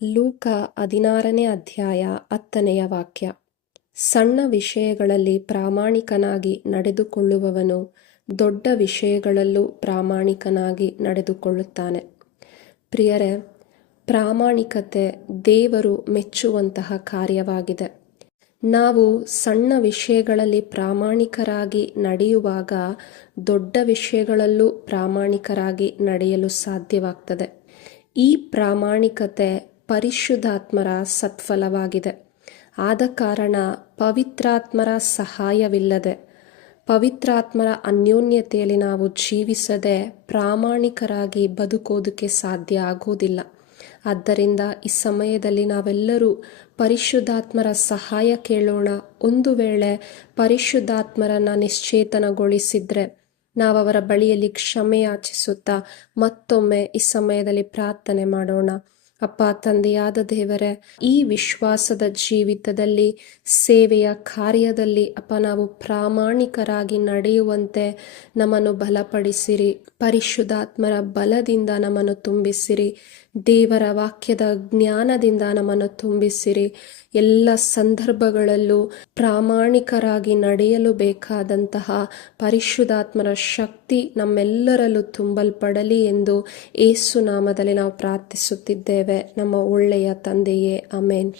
ಲೂಕ 16ನೇ ಅಧ್ಯಾಯ 10ನೆಯ ವಾಕ್ಯ. ಸಣ್ಣ ವಿಷಯಗಳಲ್ಲಿ ಪ್ರಾಮಾಣಿಕನಾಗಿ ನಡೆದುಕೊಳ್ಳುವವನು ದೊಡ್ಡ ವಿಷಯಗಳಲ್ಲೂ ಪ್ರಾಮಾಣಿಕನಾಗಿ ನಡೆದುಕೊಳ್ಳುತ್ತಾನೆ. ಪ್ರಿಯರೇ, ಪ್ರಾಮಾಣಿಕತೆ ದೇವರು ಮೆಚ್ಚುವಂತಹ ಕಾರ್ಯವಾಗಿದೆ. ನಾವು ಸಣ್ಣ ವಿಷಯಗಳಲ್ಲಿ ಪ್ರಾಮಾಣಿಕರಾಗಿ ನಡೆಯುವಾಗ ದೊಡ್ಡ ವಿಷಯಗಳಲ್ಲೂ ಪ್ರಾಮಾಣಿಕರಾಗಿ ನಡೆಯಲು ಸಾಧ್ಯವಾಗ್ತದೆ. ಈ ಪ್ರಾಮಾಣಿಕತೆ ಪರಿಶುದ್ಧಾತ್ಮರ ಸತ್ಫಲವಾಗಿದೆ. ಆದ ಕಾರಣ ಪವಿತ್ರಾತ್ಮರ ಸಹಾಯವಿಲ್ಲದೆ, ಪವಿತ್ರಾತ್ಮರ ಅನ್ಯೋನ್ಯತೆಯಲ್ಲಿ ನಾವು ಜೀವಿಸದೆ ಪ್ರಾಮಾಣಿಕರಾಗಿ ಬದುಕೋದಕ್ಕೆ ಸಾಧ್ಯ ಆಗೋದಿಲ್ಲ. ಆದ್ದರಿಂದ ಈ ಸಮಯದಲ್ಲಿ ನಾವೆಲ್ಲರೂ ಪರಿಶುದ್ಧಾತ್ಮರ ಸಹಾಯ ಕೇಳೋಣ. ಒಂದು ವೇಳೆ ಪರಿಶುದ್ಧಾತ್ಮರನ್ನು ನಿಶ್ಚೇತನಗೊಳಿಸಿದ್ರೆ ನಾವು ಅವರ ಬಳಿಯಲ್ಲಿ ಕ್ಷಮೆ ಯಾಚಿಸುತ್ತಾ ಮತ್ತೊಮ್ಮೆ ಈ ಸಮಯದಲ್ಲಿ ಪ್ರಾರ್ಥನೆ ಮಾಡೋಣ. ಅಪ್ಪ, ತಂದೆಯಾದ ದೇವರೇ, ಈ ವಿಶ್ವಾಸದ ಜೀವಿತದಲ್ಲಿ, ಸೇವೆಯ ಕಾರ್ಯದಲ್ಲಿ ಅಪ್ಪ, ನಾವು ಪ್ರಾಮಾಣಿಕರಾಗಿ ನಡೆಯುವಂತೆ ನಮ್ಮನ್ನು ಬಲಪಡಿಸಿರಿ. ಪರಿಶುದ್ಧಾತ್ಮರ ಬಲದಿಂದ ನಮ್ಮನ್ನು ತುಂಬಿಸಿರಿ. ದೇವರ ವಾಕ್ಯದ ಜ್ಞಾನದಿಂದ ನಮ್ಮನ್ನು ತುಂಬಿಸಿರಿ. ಎಲ್ಲ ಸಂದರ್ಭಗಳಲ್ಲೂ ಪ್ರಾಮಾಣಿಕರಾಗಿ ನಡೆಯಲು ಬೇಕಾದಂತಹ ಪರಿಶುದ್ಧಾತ್ಮರ ಶಕ್ತಿ ನಮ್ಮೆಲ್ಲರಲ್ಲೂ ತುಂಬಲ್ಪಡಲಿ ಎಂದು ಯೇಸು ನಾಮದಲ್ಲಿ ನಾವು ಪ್ರಾರ್ಥಿಸುತ್ತಿದ್ದೇವೆ. ನಮ್ಮ ಒಳ್ಳೆಯ ತಂದೆಯೇ, ಆಮೆನ್.